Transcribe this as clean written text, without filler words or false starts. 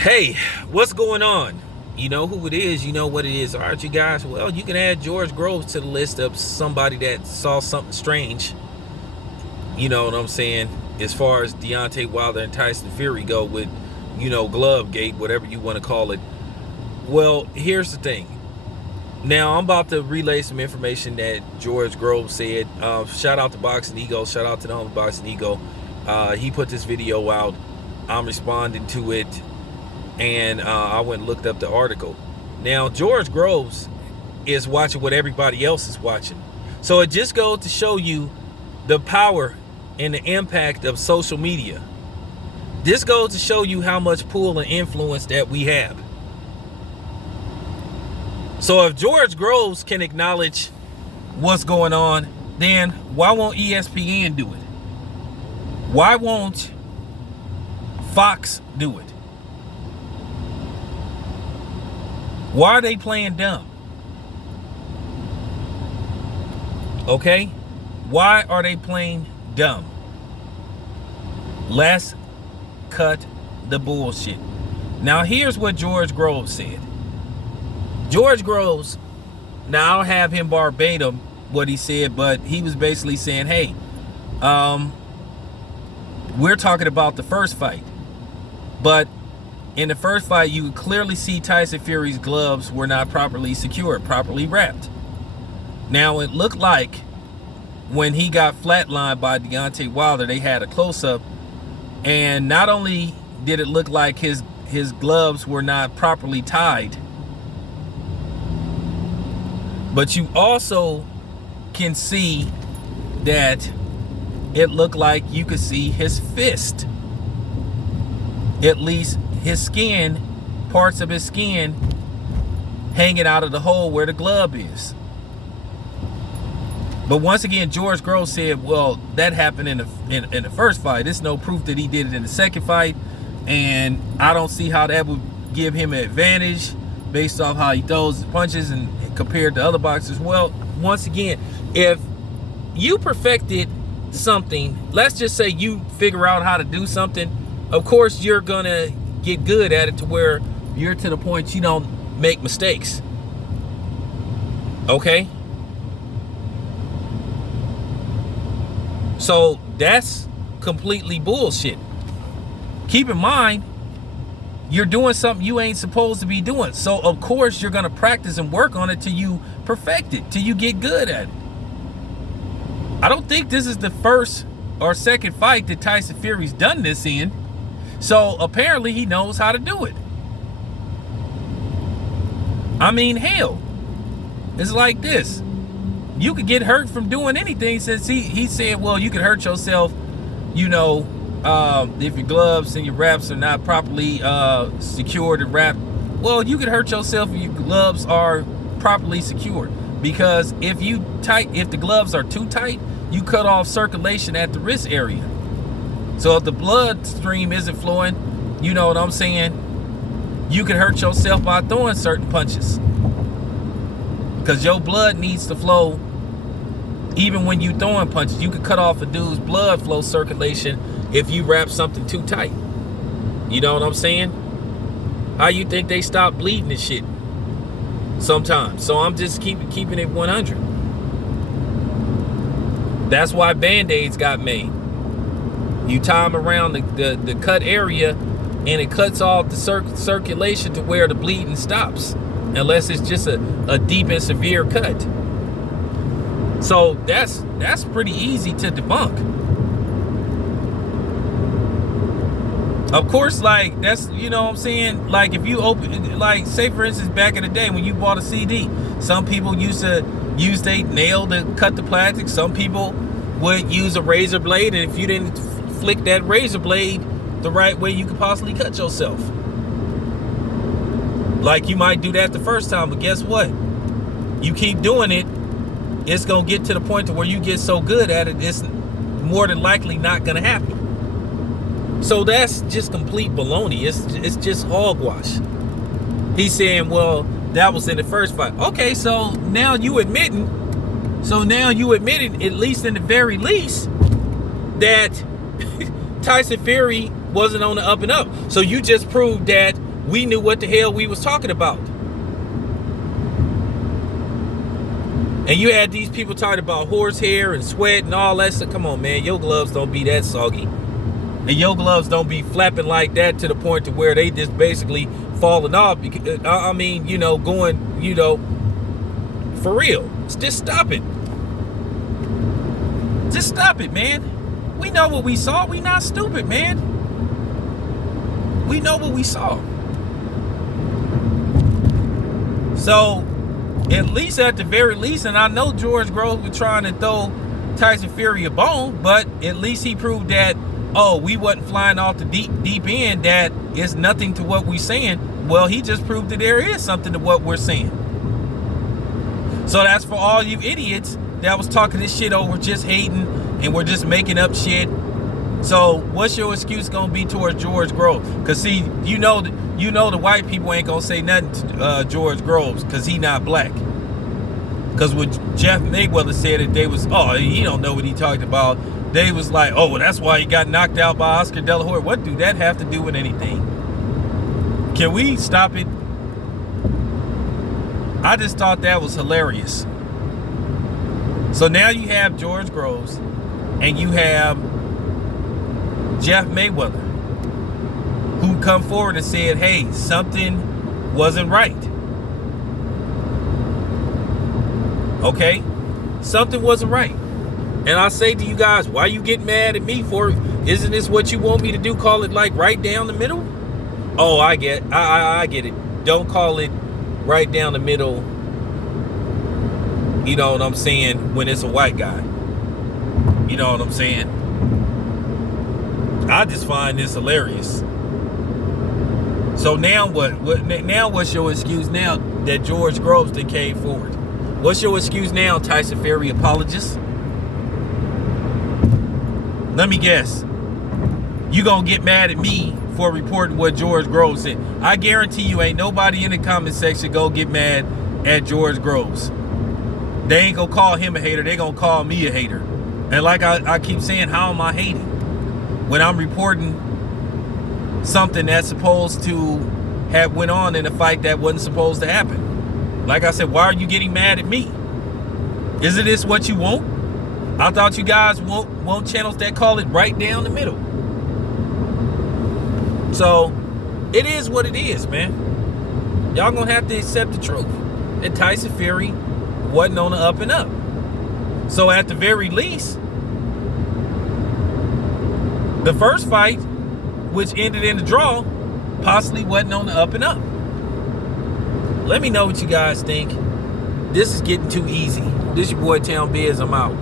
Hey, what's going on? You know who it is, you know what it is, aren't you guys? Well, you can add George Groves to the list of somebody that saw something strange. You know what I'm saying? As far as Deontay Wilder and Tyson Fury go with, glove gate, whatever you want to call it. Well, here's the thing. Now, I'm about to relay some information that George Groves said. Shout out to Boxing Ego. Shout out to the home Boxing Ego. He put this video out. I'm responding to it. And I went and looked up the article. Now, George Groves is watching what everybody else is watching. So it just goes to show you the power and the impact of social media. This goes to show you how much pull and influence that we have. So if George Groves can acknowledge what's going on, then why won't ESPN do it? Why won't Fox do it? Why are they playing dumb? Okay? Why are they playing dumb? Let's cut the bullshit. Now, here's what George Groves said. George Groves, now I don't have him verbatim what he said, but he was basically saying, hey, we're talking about the first fight. But in the first fight, you could clearly see Tyson Fury's gloves were not properly secured, properly wrapped. Now, it looked like when he got flatlined by Deontay Wilder, they had a close-up. And not only did it look like his gloves were not properly tied, but you also can see that it looked like you could see his fist. At least his skin, parts of his skin hanging out of the hole where the glove is. But once again, George Groves said, well, that happened in the first fight. There's no proof that he did it in the second fight. And I don't see how that would give him an advantage based off how he throws his punches and compared to other boxers. Well, once again, if you perfected something, let's just say you figure out how to do something, of course you're gonna get good at it to where you're to the point you don't make mistakes. Okay? So that's completely bullshit. Keep in mind, you're doing something you ain't supposed to be doing. So of course you're gonna practice and work on it till you perfect it, till you get good at it. I don't think this is the first or second fight that Tyson Fury's done this in. So apparently he knows how to do it. I mean, hell, it's like this. You could get hurt from doing anything, since he said, well, you could hurt yourself, if your gloves and your wraps are not properly secured and wrapped. Well, you could hurt yourself if your gloves are properly secured. Because if the gloves are too tight, you cut off circulation at the wrist area. So if the bloodstream isn't flowing, you know what I'm saying, you can hurt yourself by throwing certain punches. Because your blood needs to flow even when you throwing punches. You could cut off a dude's blood flow circulation if you wrap something too tight. You know what I'm saying? How you think they stop bleeding and shit sometimes? So I'm just keeping it 100. That's why Band-Aids got made. You tie them around the cut area, and it cuts off the circulation to where the bleeding stops, unless it's just a deep and severe cut. So that's pretty easy to debunk. Of course, like, that's, you know what I'm saying, like, if you open, like, say for instance, back in the day when you bought a CD, some people used to use a nail to cut the plastic. Some people would use a razor blade, and if you didn't flick that razor blade the right way, you could possibly cut yourself. Like, you might do that the first time, but guess what? You keep doing it, it's gonna get to the point to where you get so good at it, it's more than likely not gonna happen. So that's just complete baloney. It's just hogwash. He's saying, well, that was in the first fight. Okay, so now you admitting, at least in the very least, that Tyson Fury wasn't on the up and up. So you just proved that we knew what the hell we was talking about. And you had these people talking about horsehair and sweat and all that stuff. Come on, man. Your gloves don't be that soggy. And your gloves don't be flapping like that to the point to where they just basically falling off. I mean, you know, going, you know, for real. Just stop it. Just stop it, man. We know what we saw. We not stupid, man. We know what we saw. So, at least at the very least, and I know George Groves was trying to throw Tyson Fury a bone, but at least he proved that, oh, we wasn't flying off the deep end, that it's nothing to what we're saying. Well, he just proved that there is something to what we're saying. So that's for all you idiots that was talking this shit over, just hating, and we're just making up shit. So what's your excuse gonna be towards George Groves? Cause see, you know the white people ain't gonna say nothing to George Groves, cause he not black. Cause what Jeff Mayweather said that they was, oh, he don't know what he talked about. They was like, oh, well, that's why he got knocked out by Oscar De La Hoya. What do that have to do with anything? Can we stop it? I just thought that was hilarious. So now you have George Groves and you have Jeff Mayweather, who come forward and said, hey, something wasn't right. Okay? Something wasn't right. And I say to you guys, why you get mad at me for, isn't this what you want me to do? Call it like right down the middle? Oh, I get it. Don't call it right down the middle, you know what I'm saying, when it's a white guy. You know what I'm saying? I just find this hilarious. So now what? Now what's your excuse now that George Groves then came forward? What's your excuse now, Tyson Fury apologist? Let me guess. You gonna get mad at me for reporting what George Groves said. I guarantee you ain't nobody in the comment section go get mad at George Groves. They ain't gonna call him a hater. They gonna call me a hater. And like I keep saying, how am I hating? When I'm reporting something that's supposed to have went on in a fight that wasn't supposed to happen. Like I said, why are you getting mad at me? Isn't this what you want? I thought you guys want channels that call it right down the middle. So, it is what it is, man. Y'all gonna have to accept the truth. That Tyson Fury wasn't on the up and up. So at the very least, the first fight, which ended in a draw, possibly wasn't on the up and up. Let me know what you guys think. This is getting too easy. This is your boy Town Biz. I'm out.